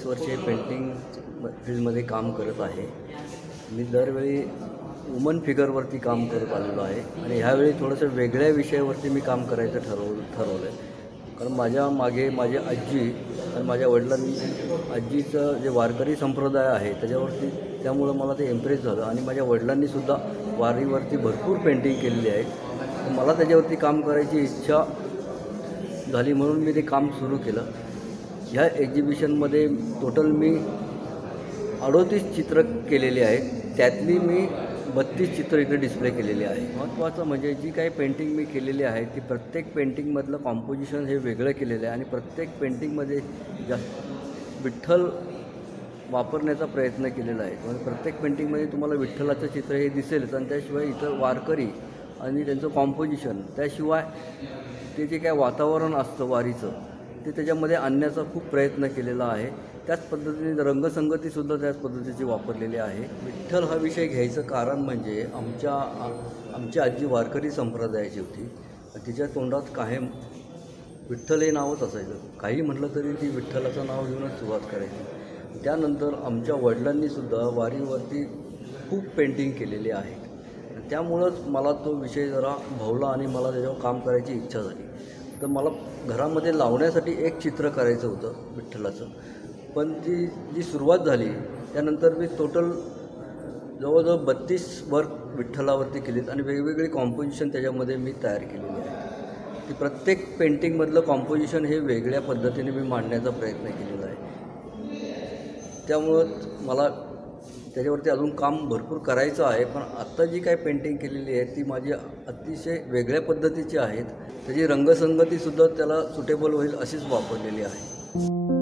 40 वर्षे पेंटिंग फील्डमध्ये काम करत आहे. मी दरवेळी वुमन फिगरवरती काम करत आलेलो आहे आणि ह्यावेळी थोडंसं वेगळ्या विषयावरती मी काम करायचं ठरवलं आहे. कारण माझ्या मागे माझी आजी आणि माझ्या वडिलांनी आजीचं जे वारकरी संप्रदाय आहे त्यामुळं मला ते इम्प्रेस झालं आणि माझ्या वडिलांनीसुद्धा वारीवरती भरपूर पेंटिंग केलेली आहे. मला त्याच्यावरती काम करायची इच्छा झाली म्हणून मी ते काम सुरू केलं. ह्या एक्झिबिशनमध्ये टोटल मी 38 चित्र केलेली आहेत. त्यातली मी 32 चित्र इकडे डिस्प्ले केलेली आहे. महत्त्वाचं म्हणजे जी काही पेंटिंग मी केलेली आहे ती प्रत्येक पेंटिंगमधलं कॉम्पोजिशन हे वेगळं केलेलं आहे आणि प्रत्येक पेंटिंगमध्ये विठ्ठल वापरण्याचा प्रयत्न केलेला आहे. म्हणजे प्रत्येक पेंटिंगमध्ये तुम्हाला विठ्ठलाचं चित्र हे दिसेलच आणि त्याशिवाय इतर वारकरी आणि त्यांचं कॉम्पोजिशन, त्याशिवाय ते जे काय वातावरण असतं वारीचं ते त्याच्यामध्ये आणण्याचा खूप प्रयत्न केलेला आहे. त्याच पद्धतीने रंगसंगतीसुद्धा त्याच पद्धतीची वापरलेली आहे. विठ्ठल हा विषय घ्यायचं कारण म्हणजे आमची आजी वारकरी संप्रदायाची होती. तिच्या तोंडात कायम विठ्ठल हे नावच असायचं. काही म्हटलं तरी ती विठ्ठलाचं नाव घेऊनच सुरुवात करायची. त्यानंतर आमच्या वडिलांनीसुद्धा वारीवरती खूप पेंटिंग केलेली आहे. त्यामुळंच मला तो विषय जरा भावला आणि मला त्याच्यावर काम करायची इच्छा झाली. तर मला घरामध्ये लावण्यासाठी एक चित्र करायचं होतं विठ्ठलाचं, पण ती जी सुरुवात झाली त्यानंतर मी टोटल जवळजवळ 32 वर्क विठ्ठलावरती केलीत आणि वेगवेगळी कॉम्पोजिशन त्याच्यामध्ये मी तयार केलेली आहे. ती प्रत्येक पेंटिंगमधलं कॉम्पोजिशन हे वेगळ्या पद्धतीने मी मांडण्याचा प्रयत्न केलेला आहे. त्यामुळं मला त्याच्यावरती अजून काम भरपूर करायचं आहे. पण आत्ता जी काही पेंटिंग केलेली आहे ती माझी अतिशय वेगळ्या पद्धतीची आहेत. त्याची रंगसंगतीसुद्धा त्याला सुटेबल होईल अशीच वापरलेली आहे.